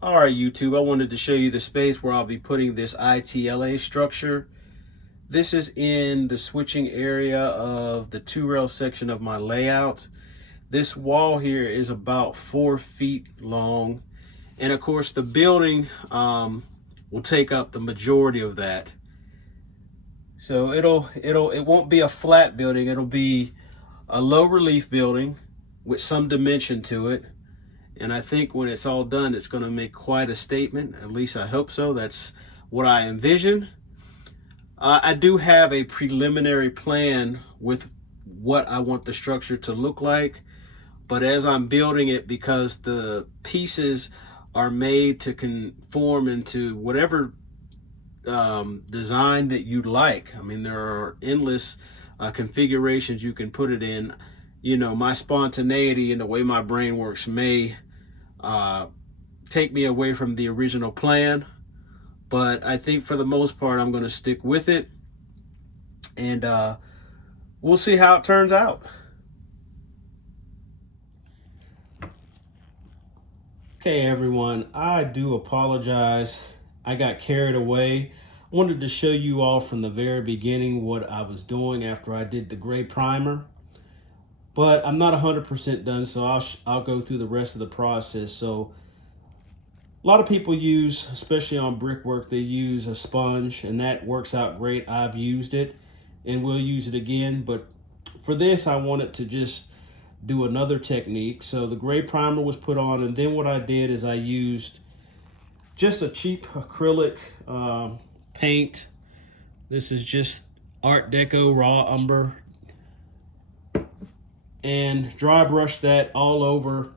All right, YouTube, I wanted to show you the space where I'll be putting this ITLA structure. This is in the switching area of the 2-rail section of my layout. This wall here is about 4 feet long. And of course, the building will take up the majority of that. So it won't be a flat building. It'll be a low relief building with some dimension to it. And I think when it's all done, it's going to make quite a statement. At least I hope so. That's what I envision. I do have a preliminary plan with what I want the structure to look like. But as I'm building it, because the pieces are made to conform into whatever design that you'd like. I mean, there are endless configurations you can put it in. You know, my spontaneity and the way my brain works may take me away from the original plan, but I think for the most part I'm going to stick with it, and we'll see how it turns out. Okay, everyone, I do apologize. I got carried away. I wanted to show you all from the very beginning what I was doing after I did the gray primer, but I'm not 100% done, so I'll go through the rest of the process. So a lot of people use, especially on brickwork, they use a sponge, and that works out great. I've used it and will use it again, but for this I wanted to just do another technique. So the gray primer was put on, and then what I did is I used just a cheap acrylic paint. This is just Art Deco raw umber, and dry brush that all over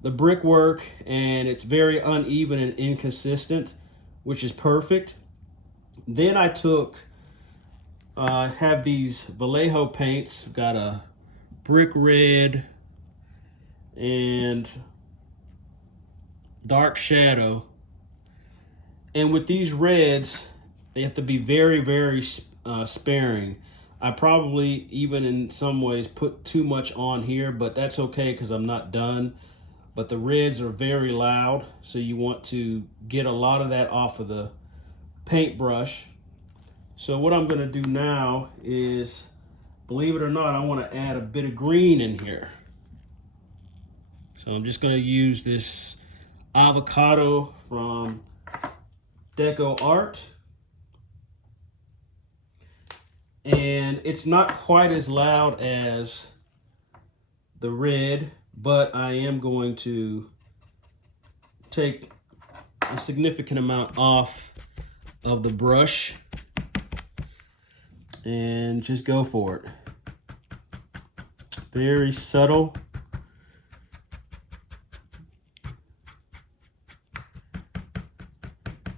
the brickwork, and it's very uneven and inconsistent, which is perfect. Then I took, have these Vallejo paints, got a brick red and dark shadow. And with these reds, they have to be very, very sparing. I probably even in some ways put too much on here, but that's okay because I'm not done. But the reds are very loud, so you want to get a lot of that off of the paintbrush. So what I'm going to do now is, believe it or not, I want to add a bit of green in here. So I'm just going to use this avocado from Deco Art. And it's not quite as loud as the red, but I am going to take a significant amount off of the brush and just go for it. Very subtle.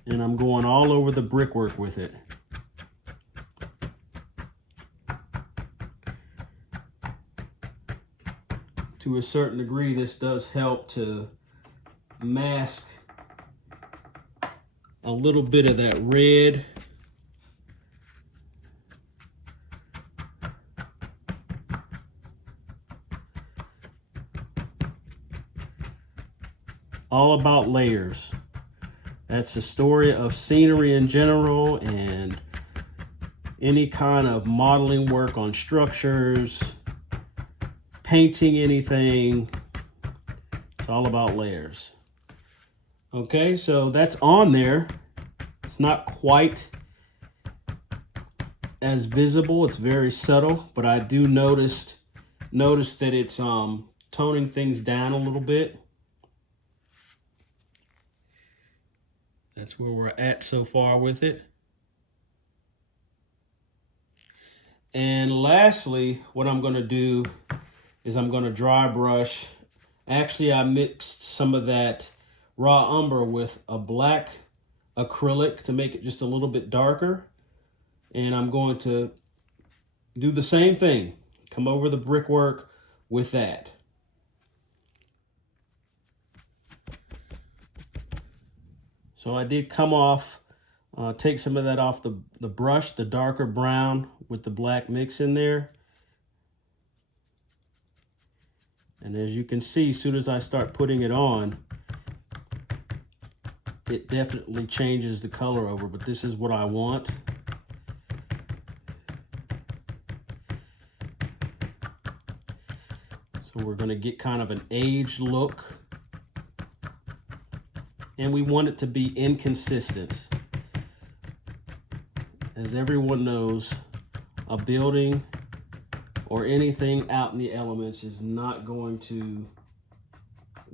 And I'm going all over the brickwork with it. To a certain degree, this does help to mask a little bit of that red. All about layers. That's the story of scenery in general, and any kind of modeling work on structures, painting anything. It's all about layers. Okay, so that's on there. It's not quite as visible. It's very subtle, but I do notice that it's toning things down a little bit. That's where we're at so far with it. And lastly, what I'm going to do is I'm going to dry brush. Actually, I mixed some of that raw umber with a black acrylic to make it just a little bit darker. And I'm going to do the same thing. Come over the brickwork with that. So I did come off, take some of that off the brush, the darker brown with the black mix in there. And as you can see, as soon as I start putting it on, it definitely changes the color over, but this is what I want. So we're going to get kind of an aged look. And we want it to be inconsistent. As everyone knows, a building or anything out in the elements is not going to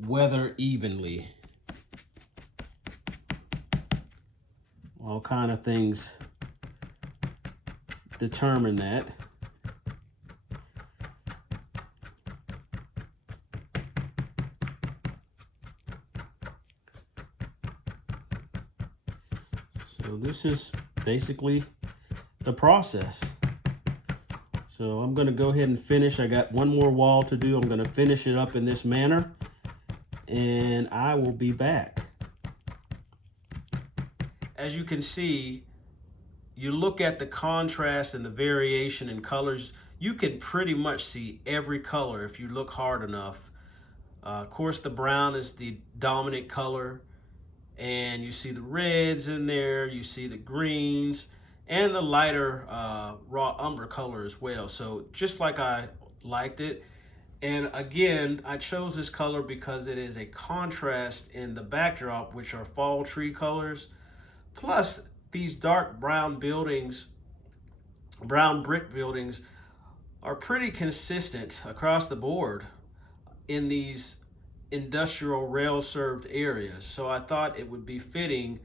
weather evenly. All kind of things determine that. So this is basically the process. So I'm going to go ahead and finish. I got one more wall to do. I'm going to finish it up in this manner, and I will be back. As you can see, you look at the contrast and the variation in colors, you can pretty much see every color if you look hard enough. Of course, the brown is the dominant color, and you see the reds in there, you see the greens, and the lighter raw umber color as well. So just like I liked it. And again, I chose this color because it is a contrast in the backdrop, which are fall tree colors. Plus, these dark brown buildings, brown brick buildings, are pretty consistent across the board in these industrial rail served areas. So I thought it would be fitting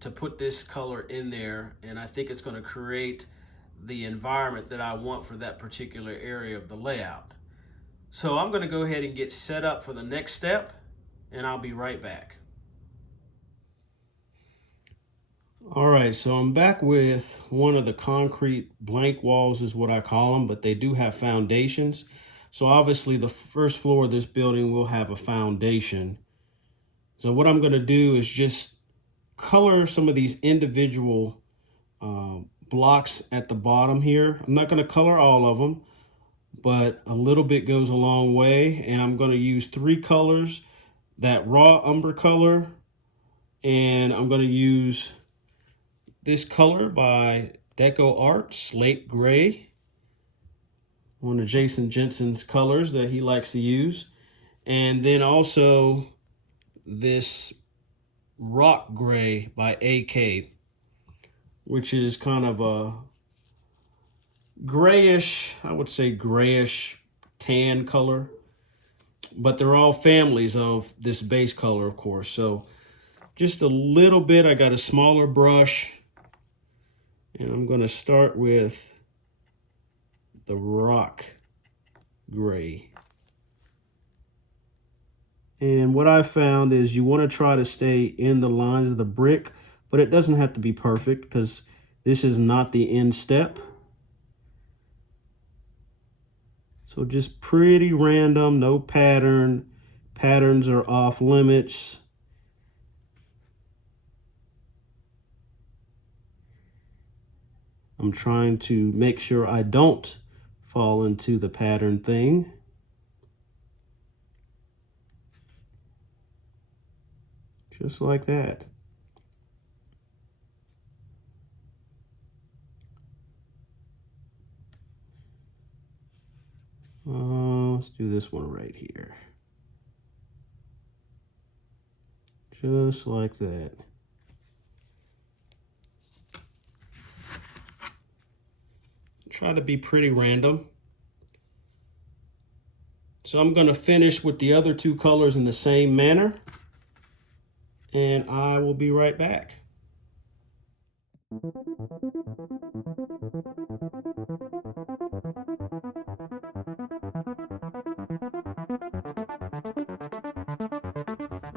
to put this color in there, and I think it's going to create the environment that I want for that particular area of the layout. So I'm going to go ahead and get set up for the next step, and I'll be right back. All right, so I'm back with one of the concrete blank walls is what I call them, but they do have foundations. So obviously the first floor of this building will have a foundation. So what I'm going to do is just color some of these individual blocks at the bottom here. I'm not going to color all of them, but a little bit goes a long way. And I'm going to use 3 colors, that raw umber color, and I'm going to use this color by Deco Art, Slate Gray, one of Jason Jensen's colors that he likes to use. And then also this Rock Gray by AK, which is kind of a grayish, I would say grayish tan color, but they're all families of this base color, of course. So just a little bit, I got a smaller brush, and I'm going to start with the Rock Gray. And what I found is you want to try to stay in the lines of the brick, but it doesn't have to be perfect because this is not the end step. So just pretty random, no pattern. Patterns are off limits. I'm trying to make sure I don't fall into the pattern thing. Just like that. Let's do this one right here. Just like that. Try to be pretty random. So I'm going to finish with the other 2 colors in the same manner, and I will be right back.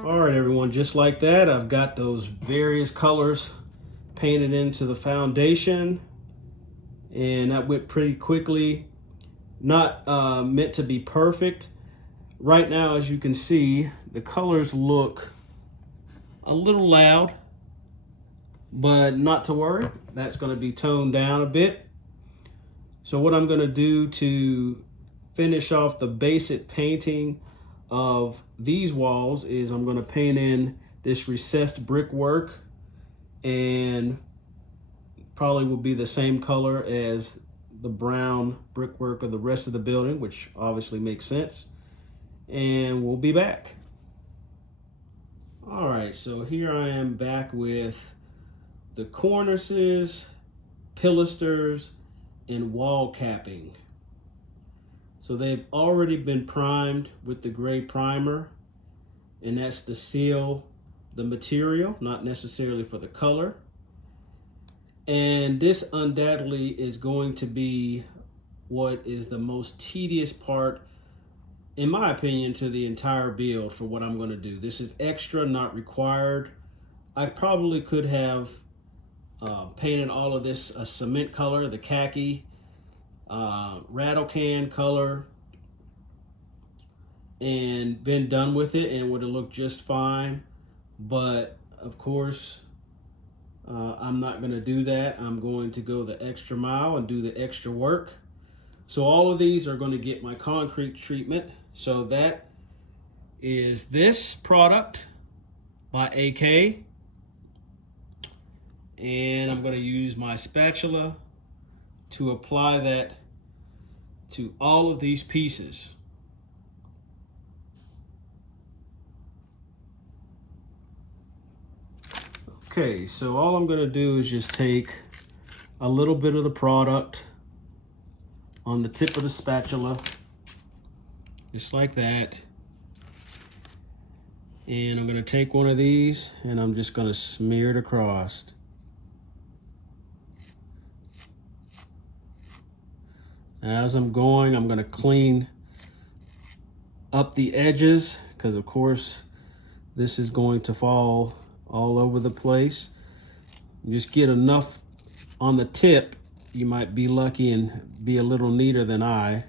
All right, everyone, just like that, I've got those various colors painted into the foundation, and that went pretty quickly. Not meant to be perfect. Right now, as you can see, the colors look a little loud, but not to worry. That's going to be toned down a bit. So what I'm going to do to finish off the basic painting of these walls is I'm going to paint in this recessed brickwork, and probably will be the same color as the brown brickwork of the rest of the building, which obviously makes sense. And we'll be back. All right, so here I am back with the cornices, pilasters, and wall capping. So they've already been primed with the gray primer, and that's to seal the material, not necessarily for the color. And this undoubtedly is going to be what is the most tedious part, in my opinion, to the entire build for what I'm going to do. This is extra, not required. I probably could have painted all of this a cement color, the khaki, rattle can color, and been done with it, and would have looked just fine. But of course, I'm not going to do that. I'm going to go the extra mile and do the extra work. So all of these are going to get my concrete treatment. So that is this product by AK. And I'm going to use my spatula to apply that to all of these pieces. Okay, so all I'm going to do is just take a little bit of the product on the tip of the spatula, just like that. And I'm going to take one of these and I'm just going to smear it across. As I'm going, I'm going to clean up the edges, because of course this is going to fall all over the place. You just get enough on the tip, you might be lucky and be a little neater than I.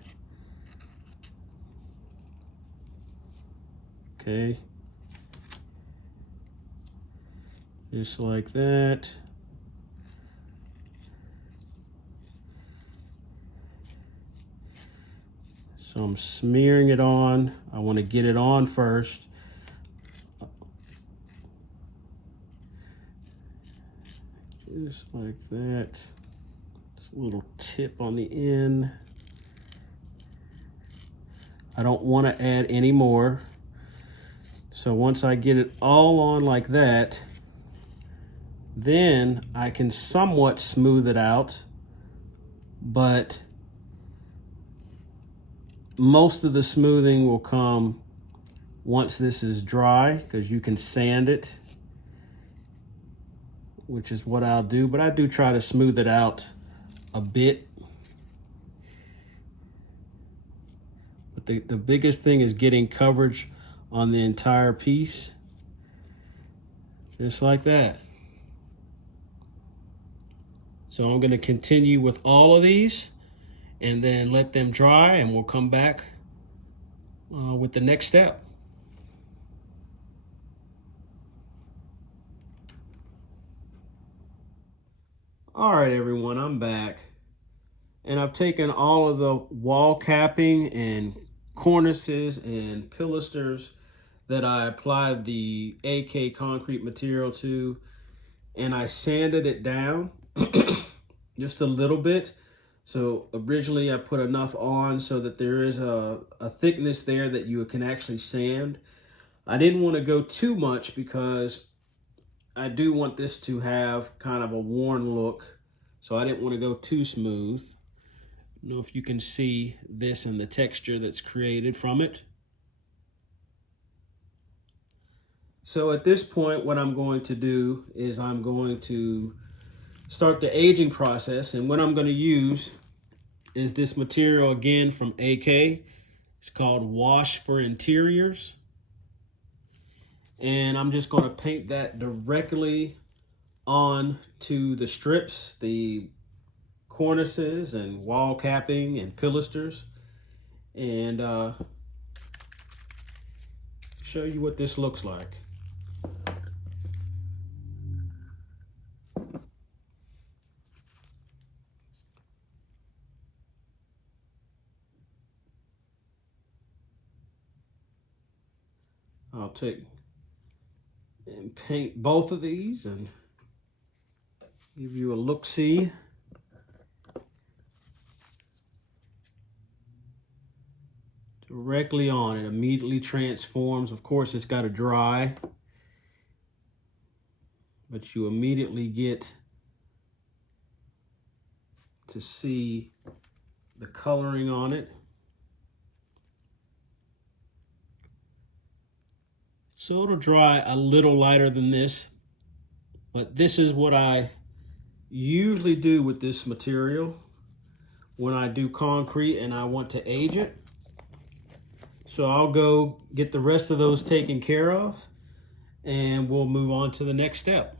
Okay. Just like that. So I'm smearing it on. I want to get it on first. Just like that. Just a little tip on the end. I don't want to add any more. So once I get it all on like that, then I can somewhat smooth it out, but most of the smoothing will come once this is dry, because you can sand it, which is what I'll do, but I do try to smooth it out a bit. But the biggest thing is getting coverage on the entire piece, just like that. So I'm going to continue with all of these and then let them dry, and we'll come back with the next step. All right, everyone, I'm back. And I've taken all of the wall capping and cornices and pilasters that I applied the AK concrete material to, and I sanded it down just a little bit. So originally I put enough on so that there is a thickness there that you can actually sand. I didn't want to go too much because I do want this to have kind of a worn look. So I didn't want to go too smooth. I don't know if you can see this and the texture that's created from it. So at this point, what I'm going to do is I'm going to start the aging process. And what I'm going to use is this material again from AK. It's called Wash for Interiors. And I'm just going to paint that directly on to the strips, the cornices and wall capping and pilasters, and show you what this looks like. I'll take and paint both of these and give you a look-see. Directly on, it immediately transforms. Of course, it's got to dry, but you immediately get to see the coloring on it. So it'll dry a little lighter than this, but this is what I usually do with this material when I do concrete and I want to age it. So I'll go get the rest of those taken care of and we'll move on to the next step.